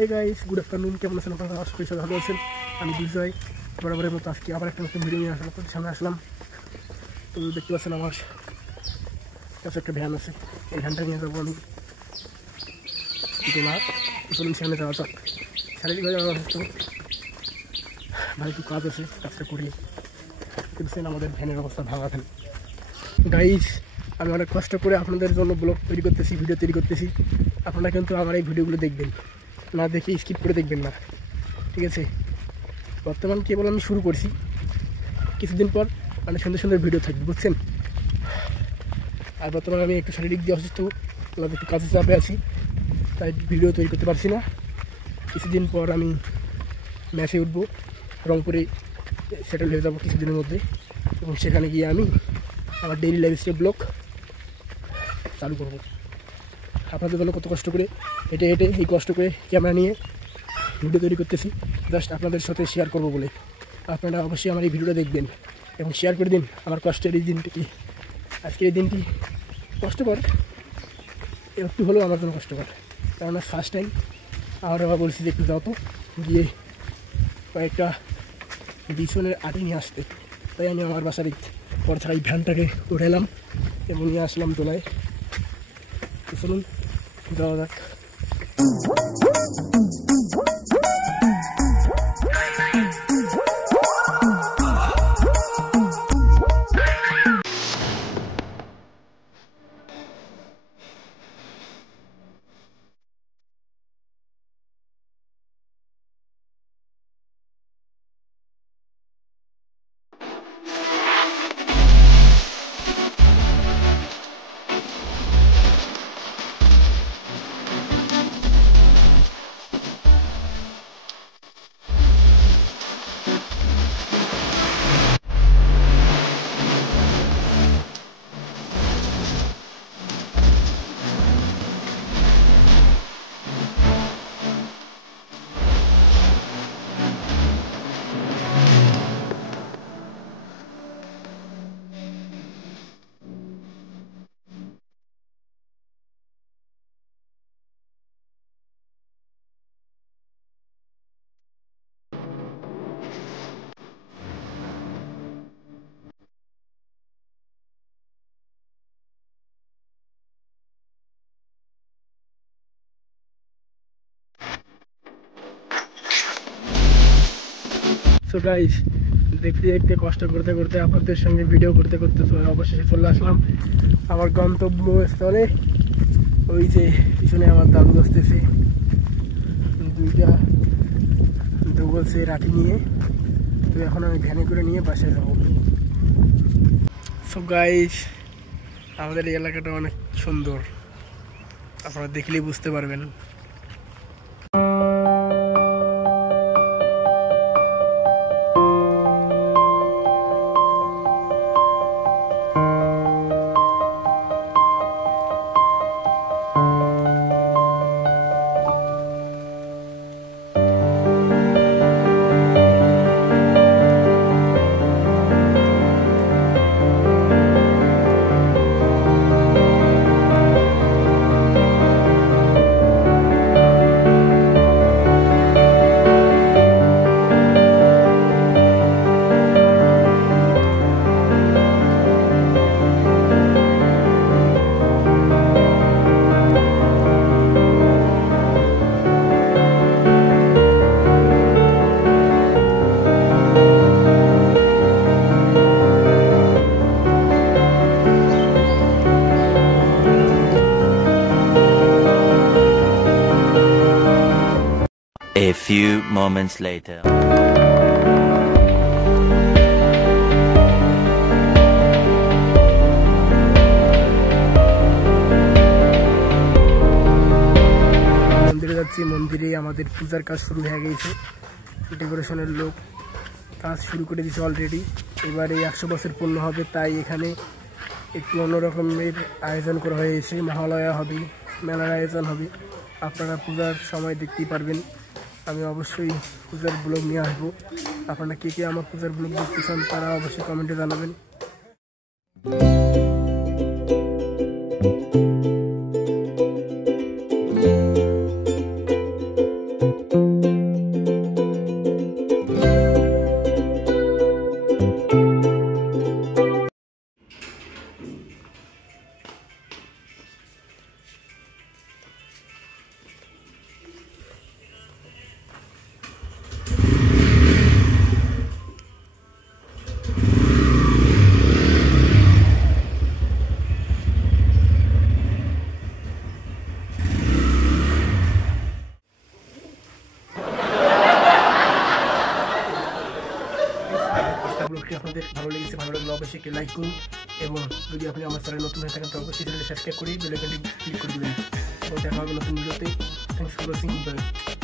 Hey guys, good afternoon. কেমন আছেন আপনারা? আশা করি সবাই ভালো আছেন। আমি বিজয়, বরাবরের মতো আজকে আবার একটা নতুন ভিডিও নিয়ে আসলাম, আপনাদের সামনে আসলাম। তো দেখতে পাচ্ছেন আমার কাছে একটা ভ্যান আছে, এই ভ্যানটা নিয়ে যাবো আমি দোলা। চলুন সামনে যাওয়া যাক। শারীরিকভাবে আমার অসুস্থ, ভাই একটু কাজ আছে, কাজটা করি। দেখতেছেন আমাদের ভ্যানের অবস্থা, ভাঙা ভ্যান। গাইস, আমি অনেক কষ্ট করে আপনাদের জন্য ব্লগ তৈরি করতেছি, ভিডিও তৈরি করতেছি। আপনারা কিন্তু আমার এই ভিডিওগুলো দেখবেন না, দেখে স্কিপ করে দেখবেন না, ঠিক আছে? বর্তমান কেবল আমি শুরু করছি, কিছুদিন পর অনেক সুন্দর সুন্দর ভিডিও থাকবে, বুঝছেন? আর বর্তমানে আমি একটু শারীরিক দিয়ে অসুস্থ, একটু কাজে চাপে আছি, তাই ভিডিও তৈরি করতে পারছি না। কিছুদিন পর আমি ম্যাচে উঠবো, রংপুরে সেটেল হয়ে যাবো কিছুদিনের মধ্যে, এবং সেখানে গিয়ে আমি আমার ডেইলি লাইফস্টাইল ব্লগ চালু করবো। আপনাদের জন্য কত কষ্ট করে হেঁটে হেঁটে এই কষ্ট করে ক্যামেরা নিয়ে ভিডিও তৈরি করতেছি, জাস্ট আপনাদের সাথে শেয়ার করবো বলে। আপনারা অবশ্যই আমার এই ভিডিওটা দেখবেন এবং শেয়ার করে দিন আমার কষ্টের এই দিনটি। আজকের এই দিনটি কষ্টকর, একটু হলেও আমার জন্য কষ্টকর, কেননা ফার্স্ট টাইম। আমার বাবা বলছি যে একটু যাও তো, গিয়ে কয়েকটা বিছনের আটি নিয়ে আসতে। তাই আমি আমার বাসার পর ছাড়া এই ভ্যানটাকে উঠালাম এবং নিয়ে আসলাম দোলায়। চলুন যাওয়া যাক। সো গাইস, দেখতে দেখতে কষ্ট করতে করতে আপনাদের সঙ্গে ভিডিও করতে করতে অবশেষে চলে আসলাম আমার গন্তব্যস্থলে। ওই যে পিছনে আমার দাদু বসতেছে, দুইটা বলছে রাঠি নিয়ে। তো এখন আমি ভ্যানে করে নিয়ে বাসায় যাবো। সো গাইস, আমাদের এই এলাকাটা অনেক সুন্দর, আপনারা দেখলেই বুঝতে পারবেন। A few moments later. মন্দিরে যাচ্ছি, মন্দিরে আমাদের পূজার কাজ শুরু হয়ে গেছে। ডেকোরেশনের লোক কাজ শুরু করে দিয়েছে অলরেডি। এবারে 100 বছর পূর্ণ হবে, তাই এখানে একটু অন্যরকমের আয়োজন করা হয়েছে। মহালয়া হবে, মেলার আয়োজন হবে, আপনারা পূজার সময় দেখতেই পারবেন। আমি অবশ্যই পূজার ব্লগ নিয়ে আসবো। আপনারা কে কে আমার পূজার ব্লগ দেখতে চান তারা অবশ্যই কমেন্টে জানাবেন। আজকের ব্লগটি আপনাদের ভালো লেগেছে, ভালো লাগলে অবশ্যই একটি লাইক করুন এবং যদি আপনি আমার চ্যানেল নতুন হয়ে থাকেন তো অবশ্যই চ্যানেলটি সাবস্ক্রাইব করে বেল আইকনটি ক্লিক করে দেবেন এবং দেখা হবে নতুন ভিডিওতে। Thanks for watching. বাই।